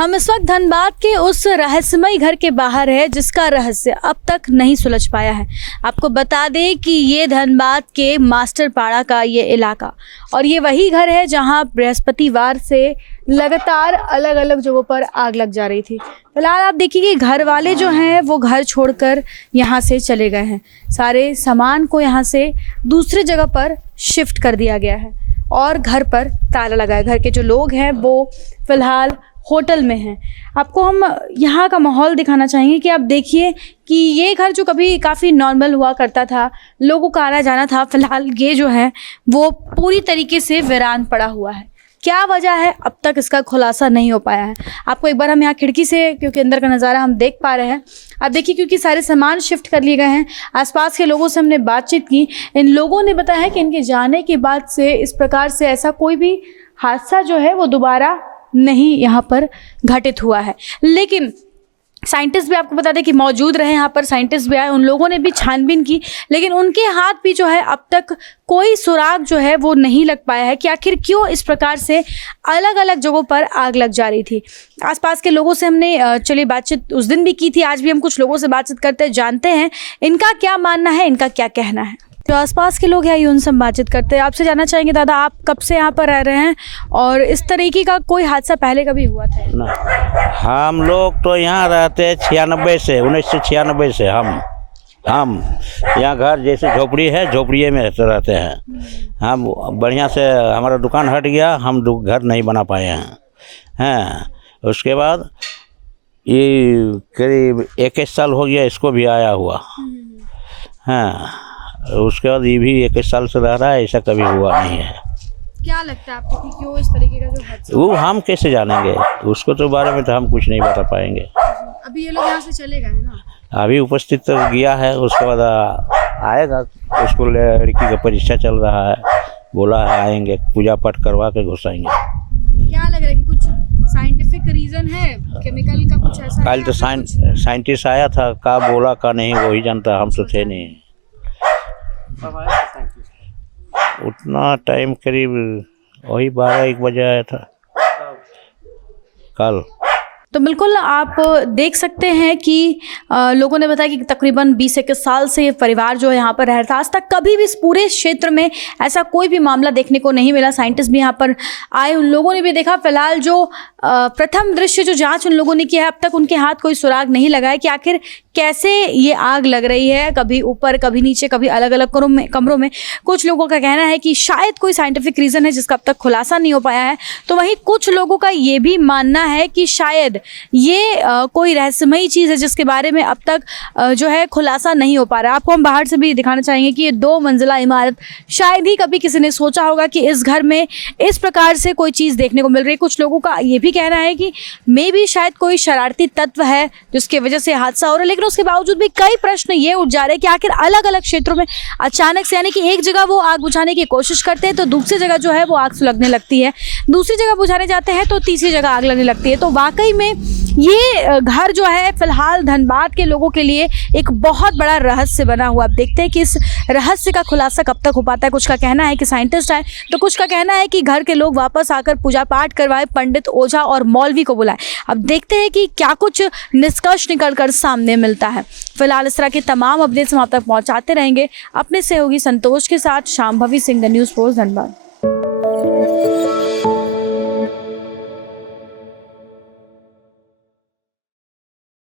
हम इस वक्त धनबाद के उस रहस्यमय घर के बाहर है जिसका रहस्य अब तक नहीं सुलझ पाया है। आपको बता दें कि ये धनबाद के मास्टरपाड़ा का ये इलाका और ये वही घर है जहां बृहस्पतिवार से लगातार अलग अलग जगहों पर आग लग जा रही थी। फिलहाल आप देखिए कि घर वाले जो हैं वो घर छोड़कर यहाँ से चले गए हैं। सारे सामान को यहाँ से दूसरी जगह पर शिफ्ट कर दिया गया है और घर पर ताला लगा है। घर के जो लोग हैं वो फिलहाल होटल में हैं। आपको हम यहाँ का माहौल दिखाना चाहेंगे कि आप देखिए कि ये घर जो कभी काफ़ी नॉर्मल हुआ करता था, लोगों का आना जाना था, फिलहाल ये जो है वो पूरी तरीके से वीरान पड़ा हुआ है। क्या वजह है अब तक इसका खुलासा नहीं हो पाया है। आपको एक बार हम यहाँ खिड़की से, क्योंकि अंदर का नज़ारा हम देख पा रहे हैं, आप देखिए क्योंकि सारे सामान शिफ्ट कर लिए गए हैं। आसपास के लोगों से हमने बातचीत की, इन लोगों ने बताया है कि इनके जाने के बाद से इस प्रकार से ऐसा कोई भी हादसा जो है वो दोबारा नहीं यहाँ पर घटित हुआ है। लेकिन साइंटिस्ट भी आपको बता दें कि मौजूद रहे यहाँ पर, साइंटिस्ट भी आए, उन लोगों ने भी छानबीन की, लेकिन उनके हाथ भी जो है अब तक कोई सुराग जो है वो नहीं लग पाया है कि आखिर क्यों इस प्रकार से अलग अलग जगहों पर आग लग जा रही थी। आसपास के लोगों से हमने चलिए बातचीत उस दिन भी की थी, आज भी हम कुछ लोगों से बातचीत करते हैं, जानते हैं इनका क्या मानना है, इनका क्या कहना है। जो आसपास के लोग हैं उनसे हम बातचीत करते हैं। आपसे जानना चाहेंगे दादा, आप कब से यहाँ पर रह रहे हैं और इस तरीके का कोई हादसा पहले कभी हुआ था? ना, हम लोग तो यहाँ रहते हैं 1996 से हम यहाँ घर जैसे झोपड़ी है, झोपड़िए में रहते हैं। हम बढ़िया से हमारा दुकान हट गया, हम घर नहीं बना पाए हैं। उसके बाद ये करीब 21 साल हो गया इसको भी आया हुआ। उसके बाद ये भी 21 साल से रह रहा है, ऐसा कभी हुआ नहीं है। क्या लगता है आपको कि क्यों इस तरीके का जो हादसा? वो हम कैसे जानेंगे, उसको तो बारे में तो हम कुछ नहीं बता पाएंगे। अभी ये लोग यहाँ से चले गए हैं ना? अभी उपस्थित तो गया है, उसके बाद आएगा। उसको लड़की का परीक्षा चल रहा है, बोला है आएंगे, पूजा पाठ करवा के घुसाएंगे। क्या लग रहा है कि कुछ साइंटिफिक रीजन है, केमिकल का कुछ ऐसा? कल तो साइंटिस्ट आया था, का बोला का नहीं वही जानता, हम तो थे नहीं। उतना टाइम करीब वही 12-1 बजे आया था कल। तो बिल्कुल आप देख सकते हैं कि लोगों ने बताया कि तकरीबन 20-21 साल से ये परिवार जो है यहाँ पर रह रहा था। आज तक कभी भी इस पूरे क्षेत्र में ऐसा कोई भी मामला देखने को नहीं मिला। साइंटिस्ट भी यहाँ पर आए, उन लोगों ने भी देखा। फिलहाल जो प्रथम दृश्य जो जांच उन लोगों ने किया है, अब तक उनके हाथ कोई सुराग नहीं लगा है कि आखिर कैसे ये आग लग रही है, कभी ऊपर कभी नीचे कभी अलग अलग कमरों में। कुछ लोगों का कहना है कि शायद कोई साइंटिफिक रीज़न है जिसका अब तक खुलासा नहीं हो पाया है, तो वहीं कुछ लोगों का ये भी मानना है कि शायद ये कोई रहस्यमयी चीज़ है जिसके बारे में अब तक जो है खुलासा नहीं हो पा रहा है। आपको हम बाहर से भी दिखाना चाहेंगे कि ये 2 मंजिला इमारत, शायद ही कभी किसी ने सोचा होगा कि इस घर में इस प्रकार से कोई चीज़ देखने को मिल रही है। कुछ लोगों का ये भी कहना है कि मे बी शायद कोई शरारती तत्व है जिसकी वजह से हादसा हो रहा है, लेकिन उसके बावजूद भी कई प्रश्न ये उठ जा रहे हैं कि आखिर अलग अलग क्षेत्रों में अचानक से, यानी कि एक जगह वो आग बुझाने की कोशिश करते हैं तो दूसरी जगह जो है वो आग सुलगने लगती है, दूसरी जगह बुझाने जाते हैं तो तीसरी जगह आग लगने लगती है। तो वाकई में ये घर जो है फिलहाल धनबाद के लोगों के लिए एक बहुत बड़ा रहस्य बना हुआ। अब देखते हैं कि इस रहस्य का खुलासा कब तक हो पाता है। कुछ का कहना है कि साइंटिस्ट आए, तो कुछ का कहना है कि घर के लोग वापस आकर पूजा पाठ करवाए, पंडित, ओझा और मौलवी को बुलाए। अब देखते हैं कि क्या कुछ निष्कर्ष निकलकर सामने मिलता है। फिलहाल इस तरह के तमाम अपडेट्स हम आप तक पहुंचाते रहेंगे। अपने सहयोगी संतोष के साथ Shambhavi Singh, the news post, Dhanbad.